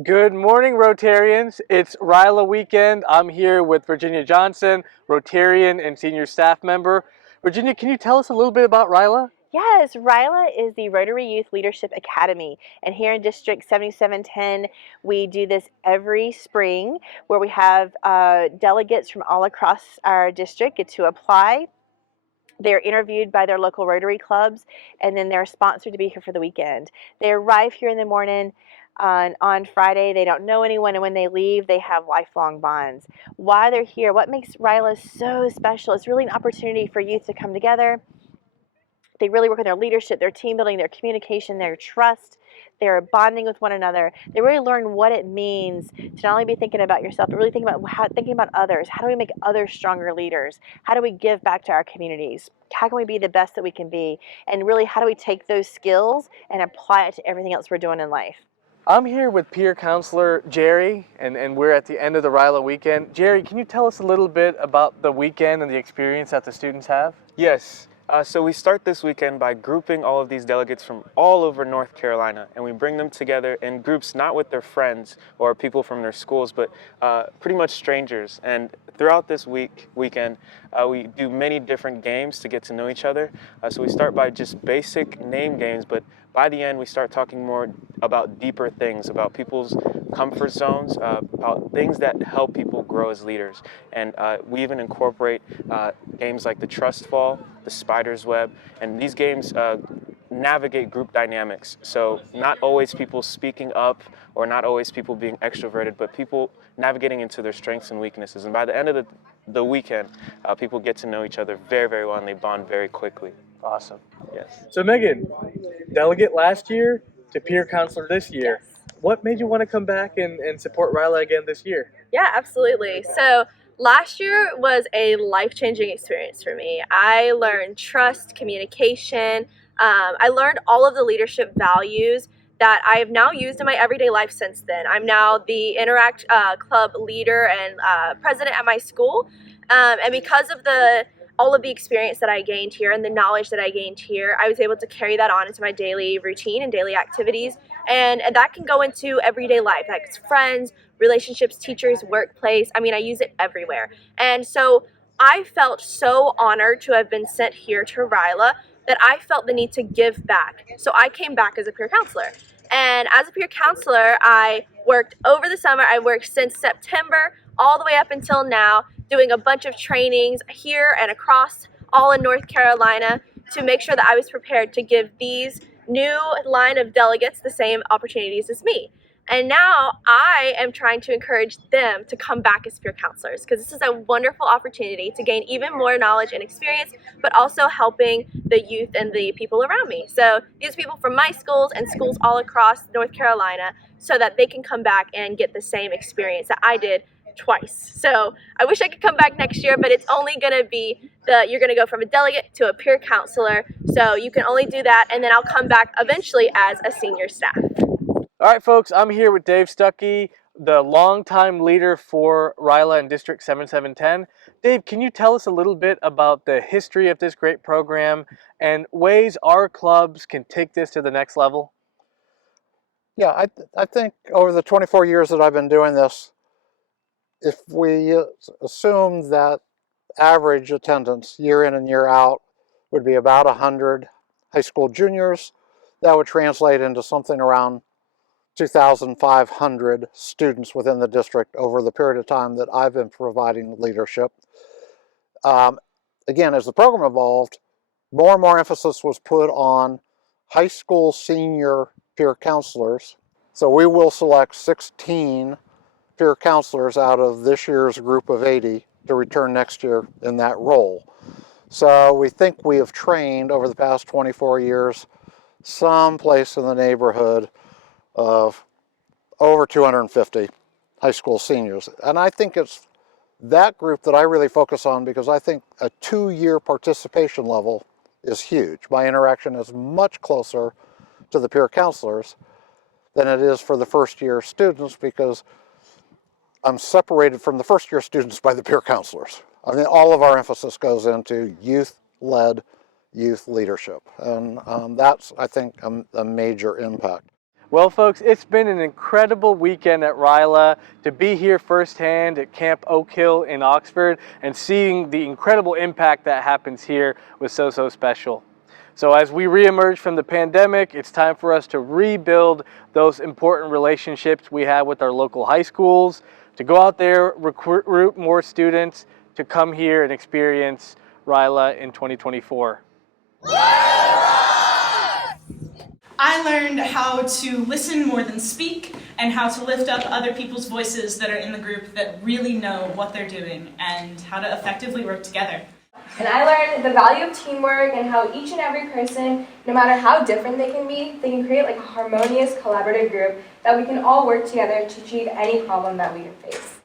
Good morning, Rotarians. It's RYLA weekend. I'm here with Virginia Johnson, Rotarian and senior staff member. Virginia, can you tell us a little bit about RYLA? Yes, RYLA is the Rotary Youth Leadership Academy. And here in District 7710, we do this every spring where we have delegates from all across our district get to apply. They're interviewed by their local Rotary clubs, and then they're sponsored to be here for the weekend. They arrive here in the morning on Friday. They don't know anyone, and when they leave, they have lifelong bonds. Why they're here, what makes RYLA so special, it's really an opportunity for youth to come together. They really work on their leadership, their team building, their communication, their trust, their bonding with one another. They really learn what it means to not only be thinking about yourself, but really thinking about others. How do we make others stronger leaders? How do we give back to our communities? How can we be the best that we can be? And really, how do we take those skills and apply it to everything else we're doing in life? I'm here with peer counselor Jerry, and we're at the end of the RYLA weekend. Jerry, can you tell us a little bit about the weekend and the experience that the students have? Yes. So we start this weekend by grouping all of these delegates from all over North Carolina, and we bring them together in groups not with their friends or people from their schools, but pretty much strangers. And throughout this weekend, we do many different games to get to know each other. So we start by just basic name games, but by the end, we start talking more about deeper things, about people's comfort zones, about things that help people grow as leaders. And we even incorporate games like the trust fall, the spider's web, and these games navigate group dynamics. So not always people speaking up or not always people being extroverted, but people navigating into their strengths and weaknesses. And by the end of the weekend, people get to know each other very, very well, and they bond very quickly. Awesome. Yes. So Megan, delegate last year to peer counselor this year. Yes. What made you want to come back and support RYLA again this year? Yeah, absolutely. So last year was a life-changing experience for me. I learned trust, communication. I learned all of the leadership values that I have now used in my everyday life since then. I'm now the Interact Club leader and president at my school. And because of all of the experience that I gained here and the knowledge that I gained here, I was able to carry that on into my daily routine and daily activities. And that can go into everyday life, like friends, relationships, teachers, workplace. I mean, I use it everywhere. And so I felt so honored to have been sent here to RYLA that I felt the need to give back. So I came back as a peer counselor. And as a peer counselor, I worked over the summer. I worked since September all the way up until now, doing a bunch of trainings here and across all in North Carolina to make sure that I was prepared to give these new line of delegates the same opportunities as me. And now I am trying to encourage them to come back as peer counselors, because this is a wonderful opportunity to gain even more knowledge and experience, but also helping the youth and the people around me. So these people from my schools and schools all across North Carolina, so that they can come back and get the same experience that I did twice. So I wish I could come back next year, but it's only going to be you're going to go from a delegate to a peer counselor. So you can only do that, and then I'll come back eventually as a senior staff. All right, folks, I'm here with Dave Stuckey, the longtime leader for RYLA in District 7710. Dave, can you tell us a little bit about the history of this great program and ways our clubs can take this to the next level? Yeah, I think over the 24 years that I've been doing this, if we assume that average attendance year in and year out would be about 100 high school juniors, that would translate into something around 2,500 students within the district over the period of time that I've been providing leadership. Again, as the program evolved, more and more emphasis was put on high school senior peer counselors. So we will select 16 peer counselors out of this year's group of 80 to return next year in that role. So we think we have trained over the past 24 years someplace in the neighborhood of over 250 high school seniors. And I think it's that group that I really focus on, because I think a 2-year participation level is huge. My interaction is much closer to the peer counselors than it is for the first-year students, because I'm separated from the first-year students by the peer counselors. I mean, all of our emphasis goes into youth-led youth leadership, and that's, I think, a major impact. Well, folks, it's been an incredible weekend at RYLA to be here firsthand at Camp Oak Hill in Oxford and seeing the incredible impact that happens here was so special. So as we reemerge from the pandemic, it's time for us to rebuild those important relationships we have with our local high schools, to go out there, recruit more students to come here and experience RYLA in 2024. I learned how to listen more than speak and how to lift up other people's voices that are in the group that really know what they're doing and how to effectively work together. And I learned the value of teamwork and how each and every person, no matter how different they can create like a harmonious, collaborative group that we can all work together to achieve any problem that we face.